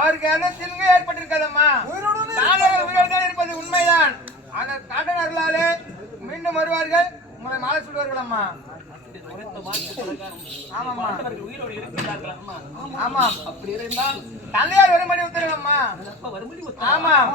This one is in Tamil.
அவருக்கு எந்த தீங்கு ஏற்பட்டிருக்காதம்மா. உயிரோடு இருப்பது உண்மைதான். அந்த காட்டன் அருளாலே மீண்டும் வருவார்கள், உங்களை மாலை சுடுவார்கள் அம்மா. ஆமாம்மா, ஆமாம். அப்படி இருந்தால் தந்தையார் வரும்படி உத்தரவு அம்மா. ஆமாம்.